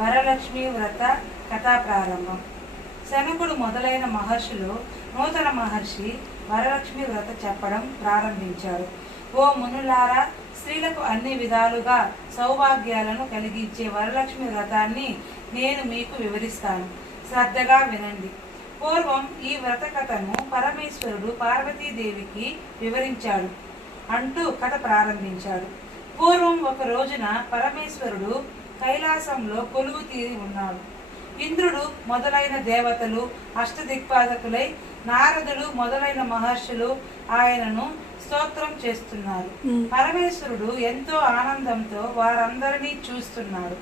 వరలక్ష్మి వ్రత కథా ప్రారంభం. శనకుడు మొదలైన మహర్షులు నూతన మహర్షి వరలక్ష్మి వ్రత చెప్పడం ప్రారంభించారు. ఓ మునులారా స్త్రీలకు అన్ని విధాలుగా సౌభాగ్యాలను కలిగించే వరలక్ష్మి వ్రతాన్ని నేను మీకు వివరిస్తాను. శ్రద్ధగా వినండి. పూర్వం ఈ వ్రత కథను పరమేశ్వరుడు పార్వతీదేవికి వివరించాడు అంటూ కథ ప్రారంభించాడు. పూర్వం ఒక రోజున పరమేశ్వరుడు కైలాసంలో కొలువు తీరి ఉన్నాడు ఇంద్రుడు మొదలైన దేవతలు అష్టదిక్పాదకులై నారదుడు మొదలైన మహర్షులు ఆయనను స్తోత్రం చేస్తున్నారు. పరమేశ్వరుడు ఎంతో ఆనందంతో వారందరినీ చూస్తున్నాడు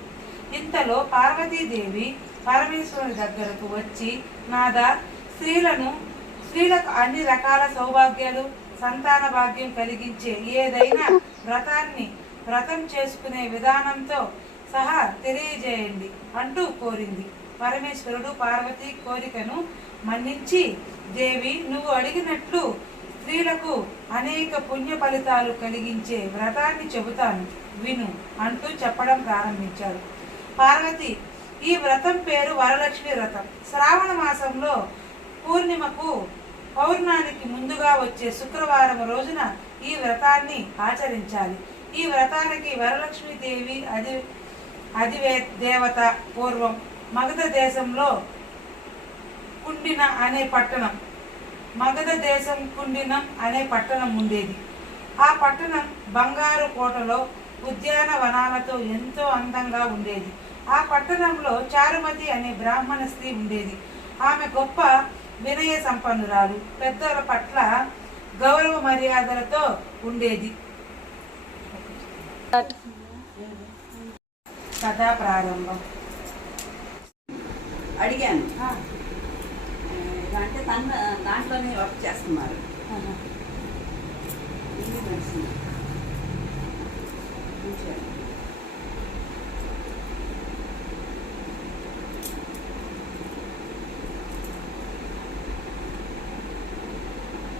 ఇంతలో పార్వతీదేవి పరమేశ్వరుని దగ్గరకు వచ్చి నాదా స్త్రీలను స్త్రీలకు అన్ని రకాల సౌభాగ్యాలు సంతాన భాగ్యం కలిగించే ఏదైనా వ్రతాన్ని వ్రతం చేసుకునే విధానంతో సహా తెలియజేయండి అంటూ కోరింది. పరమేశ్వరుడు పార్వతి కోరికను మన్నించి దేవి నువ్వు అడిగినట్లు స్త్రీలకు అనేక పుణ్య ఫలితాలు కలిగించే వ్రతాన్ని చెబుతాను విను అంటూ చెప్పడం ప్రారంభించాడు పార్వతి ఈ వ్రతం పేరు వరలక్ష్మి వ్రతం. శ్రావణ మాసంలో పూర్ణిమకు పౌర్ణానికి ముందుగా వచ్చే శుక్రవారం రోజున ఈ వ్రతాన్ని ఆచరించాలి. ఈ వ్రతానికి వరలక్ష్మి దేవి అది అదివే దేవత పూర్వం మగధ దేశంలో కుండిన అనే పట్టణం మగధ దేశం కుండినం అనే పట్టణం ఉండేది. ఆ పట్టణం బంగారు కోటలో ఉద్యానవనాలతో ఎంతో అందంగా ఉండేది. ఆ పట్టణంలో చారుమతి అనే బ్రాహ్మణ స్త్రీ ఉండేది. ఆమె గొప్ప వినయ సంపన్నురాలు పెద్దల పట్ల గౌరవ మర్యాదలతో ఉండేది. కథా ప్రారంభం అడిగాను అంటే తన దాంట్లోనే వర్క్ చేస్తున్నారు.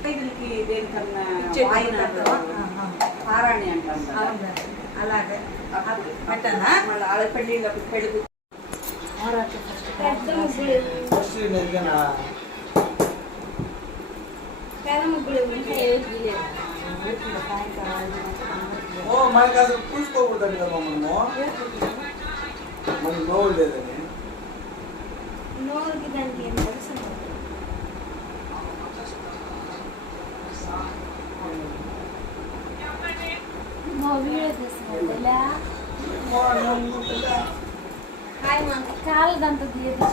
వీళ్ళకి దేనికన్నా పారాణి అంటాం కదా. అలాగే అప్పుడు అట్టనా? మళ్ళీ ఆడ పెళ్ళిళ్ళప్పుడు పెళ్లి కూతురు ఫస్ట్ నెరిగిన ఓ మనకి అసలు పూసుకోకూడదండి కదా మనము మనకి నోవు లేదని నోరుకి దానికి ఏం తెలుసు వీడియో తీస్తున్నా హాయ్ మాకు కాళ్ళదంతా తీయదు